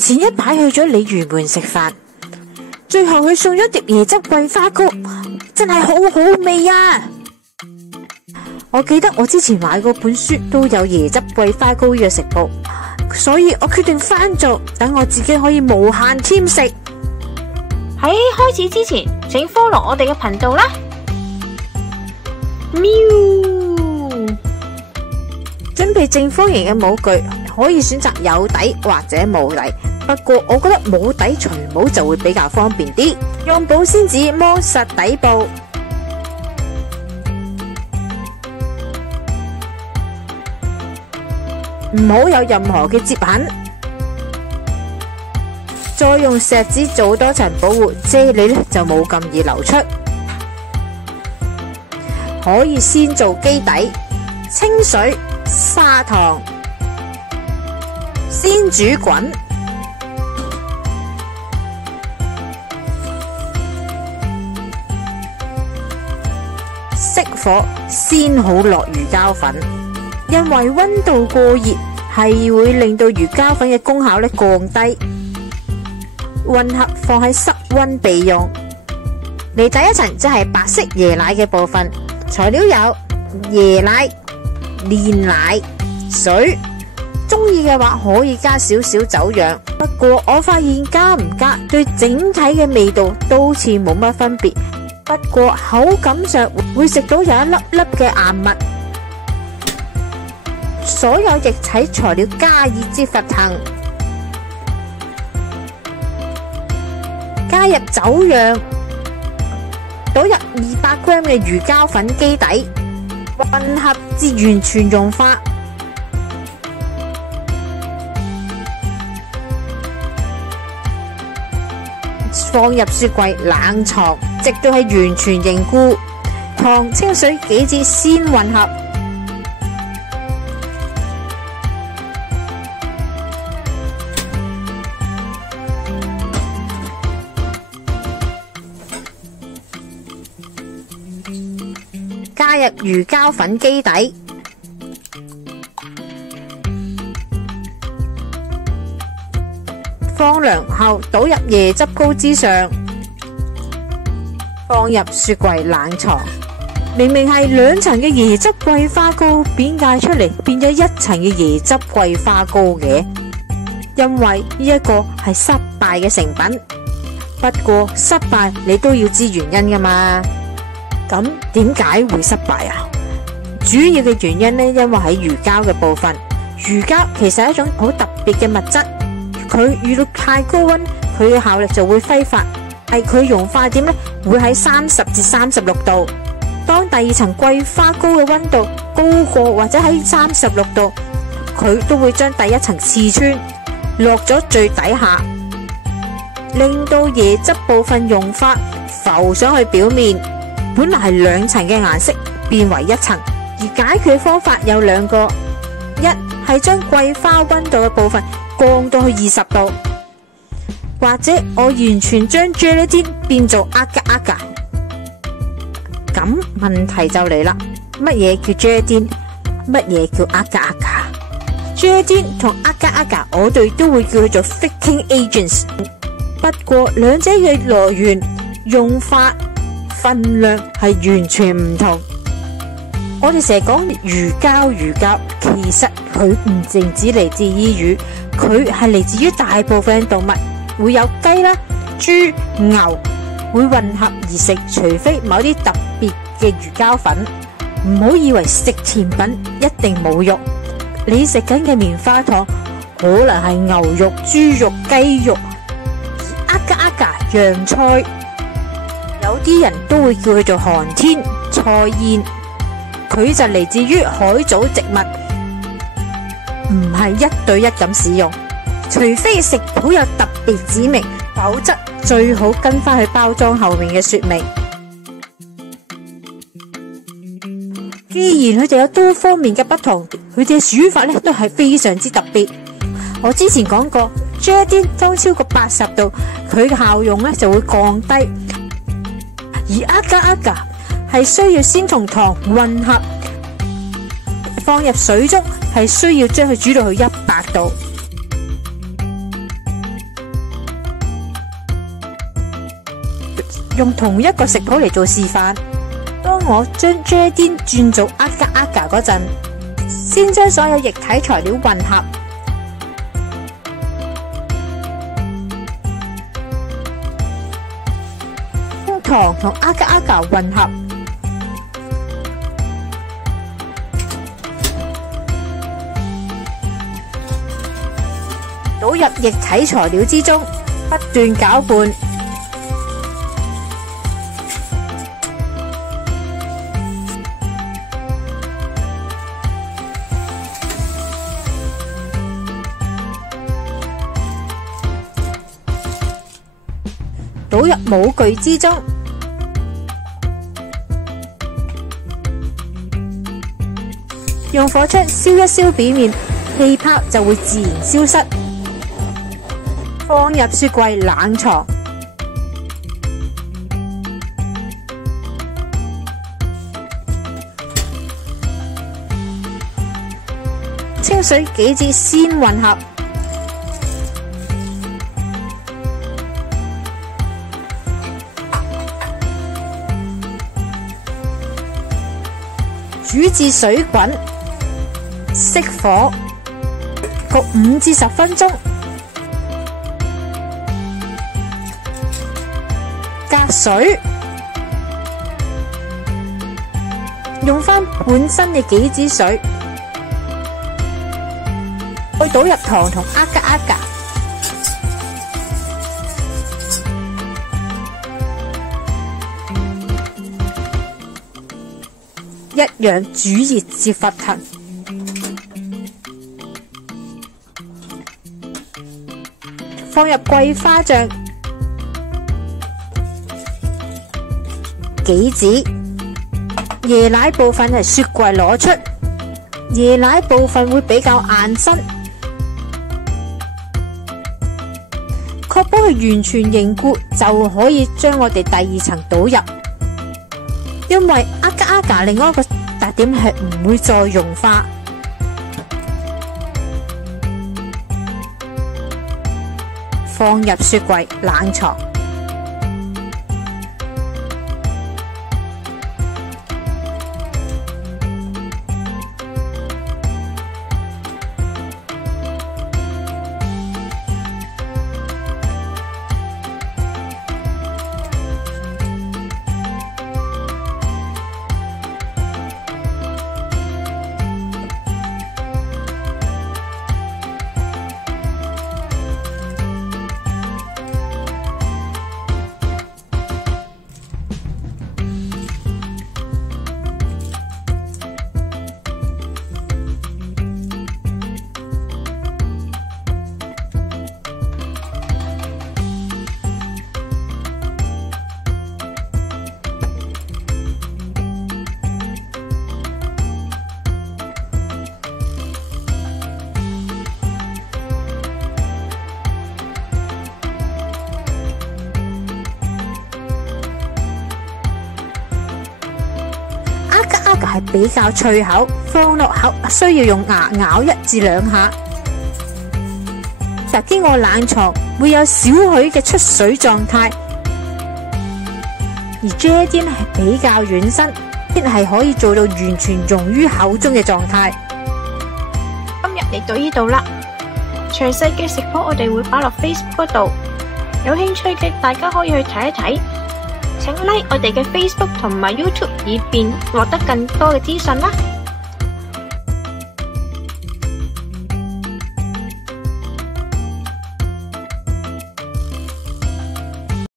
前一排去咗鯉魚門食飯，最後佢送咗碟椰汁桂花糕，真係好好味啊！我記得我之前買嗰本書都有椰汁桂花糕呢個食譜，所以我決定翻做，等我自己可以無限添食。喺開始之前，請 follow 我哋嘅頻道啦。喵！準備正方形嘅模具，可以選擇有底或者冇底，不過我覺得冇底除帽就會比較方便啲。用保鮮紙摸實底部，唔好有任何嘅折痕。再用錫紙做多層保護，啫喱就冇咁易流出。可以先做基底，清水、砂糖，先煮滾，熄火，先好落魚膠粉，因為溫度過熱係會令到魚膠粉嘅功效降低。混合放喺室溫備用。嚟第一層即係白色椰奶嘅部分，材料有椰奶、煉奶、水，中意嘅話可以加少少酒釀，不過我發現加唔加對整體嘅味道都好似冇乜分別，不過口感上會食到有一粒粒嘅硬物。所有液體材料加熱至沸騰，加入酒釀，倒入200g 嘅魚膠粉基底，混合至完全融化。放入雪櫃冷藏，直到係完全凝固。糖、清水幾支先混合。加入魚膠粉基底，放涼後倒入椰汁糕之上，放入雪櫃冷藏。明明係2層嘅椰汁桂花糕，點解出嚟變咗1層嘅椰汁桂花糕嘅？因為呢一個係失敗嘅成品。不過失敗你都要知原因噶嘛。咁點解會失敗啊？主要嘅原因呢，因為喺魚膠嘅部分，魚膠其實係一種好特別嘅物質，佢遇到太高溫，佢嘅效力就會揮發，係佢溶化點呢，會喺30至36度。當第2層桂花糕嘅溫度高過或者喺36度，佢都會將第1層刺穿，落咗最底下，令到椰汁部分溶化浮上去表面。本來係2層嘅顏色變為1層，而解決方法有2個，一係將桂花溫度嘅部分降到去20度，或者我完全將 gelatin 變做 agar-agar。咁問題就嚟啦，乜嘢叫 gelatin？ 乜嘢叫 agar-agar？gelatin 同 agar-agar 我哋都會叫佢做 thickening agents， 不過兩者嘅來源、用法、分量係完全唔同。我哋成日講魚膠，其實佢唔淨止嚟自於魚，佢係嚟自於大部分動物，會有雞啦、豬、牛會混合而食，除非某啲特別嘅魚膠粉。唔好以為食甜品一定冇肉，你食緊嘅棉花糖可能係牛肉、豬肉、雞肉，而agar-agar洋菜，有啲人都會叫佢做寒天、菜燕，佢就嚟自於海藻植物，唔係1對1咁使用，除非食譜有特別指明，否則最好跟翻去包裝後面嘅說明。既然佢哋有多方面嘅不同，佢哋嘅煮法都係非常之特別。我之前講過 gelatin 當超過80度，佢嘅效用就會降低。而 agar-agar 係需要先同糖混合，放入水中係需要將佢煮到去100度。用同一個食譜嚟做示範。當我將 Jardine 轉做 agar agar 嗰陣，先將所有液體材料混合，將糖同 agar agar 混合，倒入液體材料之中，不斷攪拌。倒入模具之中，用火槍燒一燒表面，氣泡就會自然消失。放入雪櫃冷藏。清水杞子先混合。煮至水滾，熄火，焗5至10分鐘。隔水，用返本身嘅杞子水，再倒入糖同 agar agar，一樣煮熱至沸騰，放入桂花醬、杞子、椰奶部分係雪櫃攞出，椰奶部分會比較硬身，確保佢完全凝固就可以將我哋第二層倒入。因為 agar agar 另外一個特點係唔會再融化。放入雪櫃冷藏。agar agar 係比較脆口，放落口需要用牙咬1至2下。但經過冷藏會有少許嘅出水狀態，而 Jardine 係比較軟身，係可以做到完全溶於口中嘅狀態。今日嚟到呢度啦，詳細嘅食譜我哋會擺落 Facebook 嗰度，有興趣嘅大家可以去睇一睇。請 like 我哋嘅 Facebook 同埋 YouTube，以便獲得更多嘅資訊啦。